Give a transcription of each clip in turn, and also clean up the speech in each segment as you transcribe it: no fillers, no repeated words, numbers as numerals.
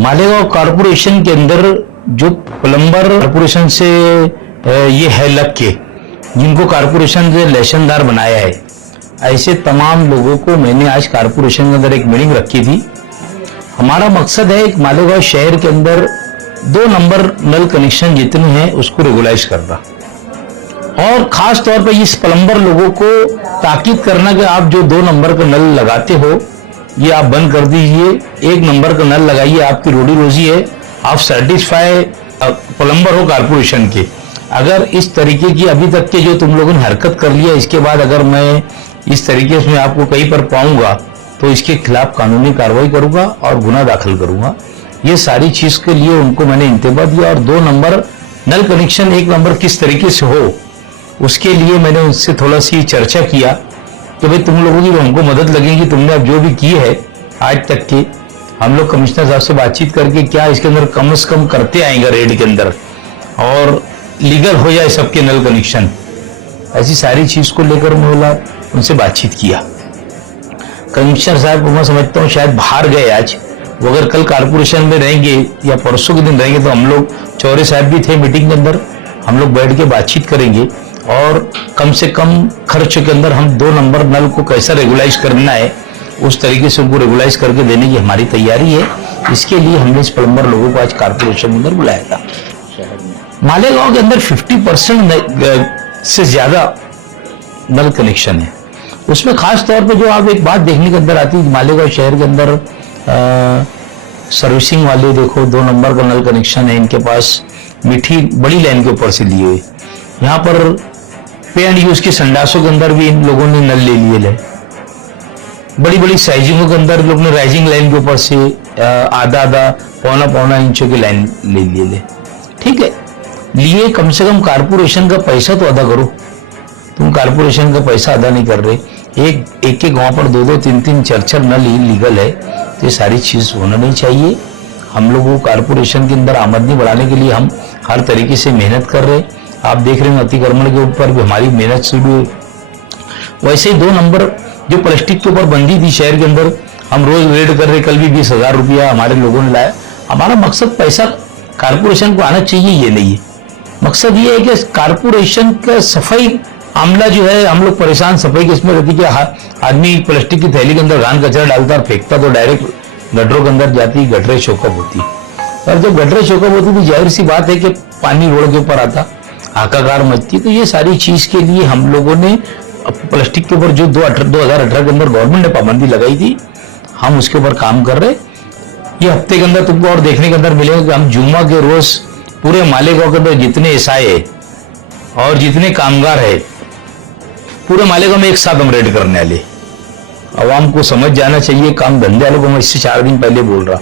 Malegaon corporation के अंदर जो प्लम्बर कारपोरेशन से ये है लग के, जिनको कारपोरेशन ने लेशनदार बनाया है, ऐसे तमाम लोगों को मैंने आज कारपोरेशन के अंदर एक मीटिंग रखी थी। हमारा मकसद है एक मालेगांव शहर के अंदर 2 नंबर नल कनेक्शन जितने हैं उसको रेगुलाइज करना, और खास तौर पर इस प्लम्बर लोगों को ताकीद करना कि आप जो 2 नंबर का नल लगाते हो ये आप बंद कर दीजिए, 1 नंबर का नल लगाइए, आपकी रोजी रोजी है, आप सर्टिफाई प्लम्बर हो कारपोरेशन के। अगर इस तरीके की अभी तक के जो तुम लोगों ने हरकत कर लिया, इसके बाद अगर मैं इस तरीके से आपको कहीं पर पाऊंगा तो इसके खिलाफ कानूनी कार्रवाई करूंगा और गुना दाखिल करूंगा। ये सारी चीज के लिए उनको मैंने इंतबाह दिया, और 2 नंबर नल कनेक्शन 1 नंबर किस तरीके से हो उसके लिए मैंने उनसे थोड़ा सी चर्चा किया कि भाई तुम लोगों की हमको मदद लगेगी, तुमने अब जो भी की है आज तक के, हम लोग कमिश्नर साहब से बातचीत करके क्या इसके अंदर कम से कम करते आएंगे रेड के अंदर, और लीगल हो जाए सबके नल कनेक्शन। ऐसी सारी चीज को लेकर मैं उनसे बातचीत किया। कमिश्नर साहब को मैं समझता हूँ शायद बाहर गए आज, वो अगर कल कारपोरेशन में रहेंगे या परसों के दिन रहेंगे तो हम लोग, चौधरी साहब भी थे मीटिंग के अंदर, हम लोग बैठ के बातचीत करेंगे और कम से कम खर्च के अंदर हम 2 नंबर नल को कैसा रेगुलाइज करना है उस तरीके से उनको रेगुलाइज करके देने की हमारी तैयारी है। इसके लिए हमने इस प्लम्बर लोगों को आज कारपोरेशन के अंदर बुलाया था। मालेगांव के अंदर 50% से ज्यादा नल कनेक्शन है, उसमें खास तौर पे जो आप एक बात देखने के अंदर आती है, मालेगांव शहर के अंदर सर्विसिंग वाले देखो 2 नंबर का नल कनेक्शन है इनके पास, मीठी बड़ी लाइन के ऊपर से लिए हुए। यहाँ पर पे एंड यूज के संडासों के अंदर भी इन लोगों ने नल ले लिए, बड़ी बड़ी साइजिंगों के अंदर लोग ने राइजिंग लाइन के ऊपर से आधा पौना इंचों की लाइन ले लिए। ठीक है, लिए कम से कम कारपोरेशन का पैसा तो अदा करो, तुम कारपोरेशन का पैसा अदा नहीं कर रहे। एक गांव पर 2-2, 3-3, 4-4 नल लीगल है, तो ये सारी चीज होना नहीं चाहिए। हम लोग को कारपोरेशन के अंदर आमदनी बढ़ाने के लिए हम हर तरीके से मेहनत कर रहे। आप देख रहे हैं अतिक्रमण के ऊपर भी हमारी मेहनत शुरू हुई। वैसे ही 2 नंबर जो प्लास्टिक के ऊपर बंदी थी शहर के अंदर, हम रोज रेड कर रहे, कल भी 20,000 रुपया हमारे लोगों ने लाया। हमारा मकसद पैसा कारपोरेशन को आना चाहिए ये नहीं है, मकसद ये है कि कारपोरेशन का सफाई आमला जो है, हम लोग परेशान सफाई के इसमें रहती कि आदमी प्लास्टिक की थैली के अंदर घान कचरा डालता और फेंकता तो डायरेक्ट गटरों के अंदर जाती, गटरे चौकअप होती। और जब गटरे चौकअप होती तो जाहिर सी बात है कि पानी रोड के ऊपर आता, हाहाकार मचती। तो ये सारी चीज के लिए हम लोगों ने प्लास्टिक के ऊपर जो 2018 के अंदर गवर्नमेंट ने पाबंदी लगाई थी, हम उसके ऊपर काम कर रहे। ये हफ्ते के अंदर तुमको और देखने के अंदर मिलेगा कि हम जुम्मा के रोज पूरे मालेगांव के अंदर जितने एसआई है और जितने कामगार है पूरे मालेगांव में एक साथ हम रेड करने वाले। आवाम को समझ जाना चाहिए, काम धंधे वालों को मैं इससे 4 दिन पहले बोल रहा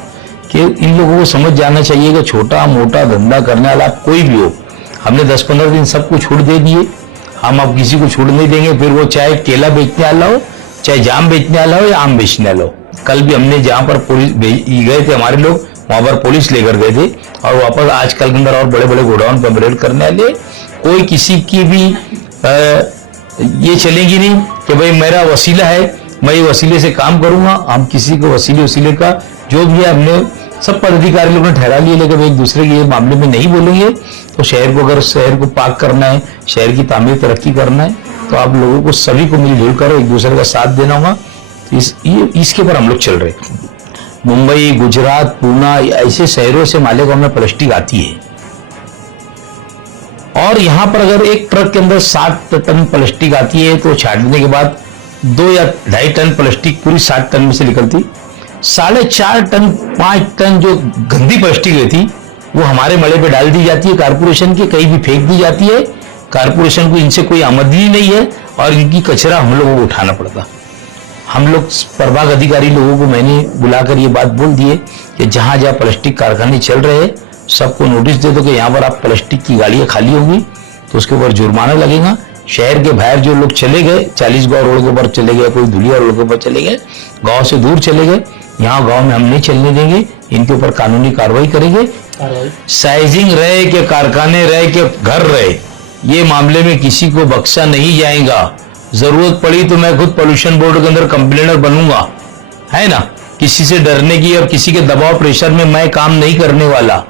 कि इन लोगों को समझ जाना चाहिए कि छोटा मोटा धंधा करने वाला कोई भी हो, हमने 10-15 दिन सबको छूट दे दिए। हम अब किसी को छूट नहीं देंगे, फिर वो चाहे केला बेचने वाला हो, चाहे जाम बेचने वाला हो या आम बेचने वाला हो। कल भी हमने जहां पर पुलिस गए थे हमारे लोग, वहां पर पुलिस लेकर गए थे, और वापस आजकल के अंदर और बड़े बड़े गोडाउन पर रेड करने वाले। कोई किसी की भी ये चलेगी नहीं कि भाई मेरा वसीला है, मैं ये वसीले से काम करूंगा। हम किसी को वसीले का जो भी है हमने सब पदाधिकारी लोगों ने ठहरा लिए, लेकिन एक दूसरे के मामले में नहीं बोलेंगे। तो शहर को, अगर शहर को पाक करना है, शहर की तामीर तरक्की करना है, तो आप लोगों को सभी को मिलजुल कर एक दूसरे का साथ देना होगा। इसके ऊपर हम लोग चल रहे। मुंबई, गुजरात, पूना ऐसे शहरों से मालेगांव में प्लास्टिक आती है, और यहां पर अगर एक ट्रक के अंदर 7 टन प्लास्टिक आती है तो छाटने के बाद 2 या 2.5 टन प्लास्टिक पूरी 7 टन में से निकलती, 4.5 टन 5 टन जो गंदी प्लास्टिक रहती वो हमारे मड़े पे डाल दी जाती है, कारपोरेशन के कहीं भी फेंक दी जाती है। कारपोरेशन को इनसे कोई आमदनी नहीं है और इनकी कचरा हम लोगों को उठाना पड़ता। हम लोग प्रभाग अधिकारी लोगों को मैंने बुलाकर ये बात बोल दी है कि जहां जहां प्लास्टिक कारखाने चल रहे हैं सबको नोटिस दे दो कि यहाँ पर आप प्लास्टिक की गाड़ियां खाली होंगी तो उसके ऊपर जुर्माना लगेगा। शहर के बाहर जो लोग चले गए, 40 गांव रोड के ऊपर चले गए, कोई धुलिया रोड के ऊपर चले गए, गांव से दूर चले गए, यहाँ गांव में हम नहीं चलने देंगे, इनके ऊपर कानूनी कार्रवाई करेंगे। साइजिंग रहे कि कारखाने रहे कि घर रहे, ये मामले में किसी को बख्शा नहीं जाएगा। जरूरत पड़ी तो मैं खुद पोल्यूशन बोर्ड के अंदर कंप्लेनर बनूंगा, है ना। किसी से डरने की और किसी के दबाव प्रेशर में मैं काम नहीं करने वाला।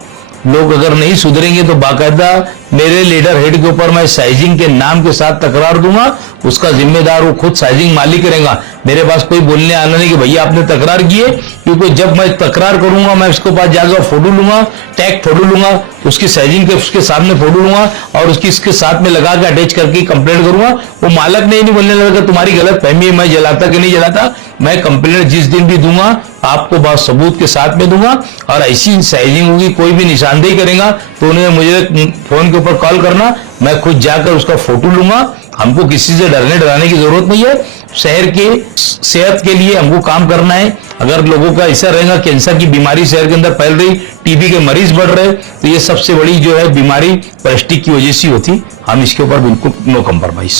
लोग अगर नहीं सुधरेंगे तो बाकायदा मेरे लीडर हेड के ऊपर मैं साइजिंग के नाम के साथ तकरार दूंगा, उसका जिम्मेदार वो खुद साइजिंग मालिक रहेगा। मेरे पास कोई बोलने आना नहीं कि भैया आपने तकरार की है, क्योंकि जब मैं तकरार करूंगा मैं उसके पास जाकर फोटो लूंगा, टैग फोटो लूंगा, उसकी साइजिंग के उसके सामने फोटो लूंगा और उसकी इसके साथ में लगा के अटैच करके कंप्लेंट करूंगा। वो मालक नहीं बोलने लगा तुम्हारी गलत फहमी है, मैं जलाता कि नहीं जलाता। मैं कंप्लेंट जिस दिन भी दूंगा आपको बहुत सबूत के साथ में दूंगा, और ऐसी साइजिंग होगी कोई भी निशानदेही करेगा तो उन्हें मुझे फोन के ऊपर कॉल करना, मैं खुद जाकर उसका फोटो लूंगा। हमको किसी से डराने की जरूरत नहीं है। शहर के सेहत के लिए हमको काम करना है। अगर लोगों का ऐसा रहेगा कैंसर की बीमारी शहर के अंदर फैल रही, टीबी के मरीज बढ़ रहे, तो ये सबसे बड़ी जो है बीमारी प्लास्टिक की वजह से होती। हम इसके ऊपर बिल्कुल नो कम्प्रोमाइज।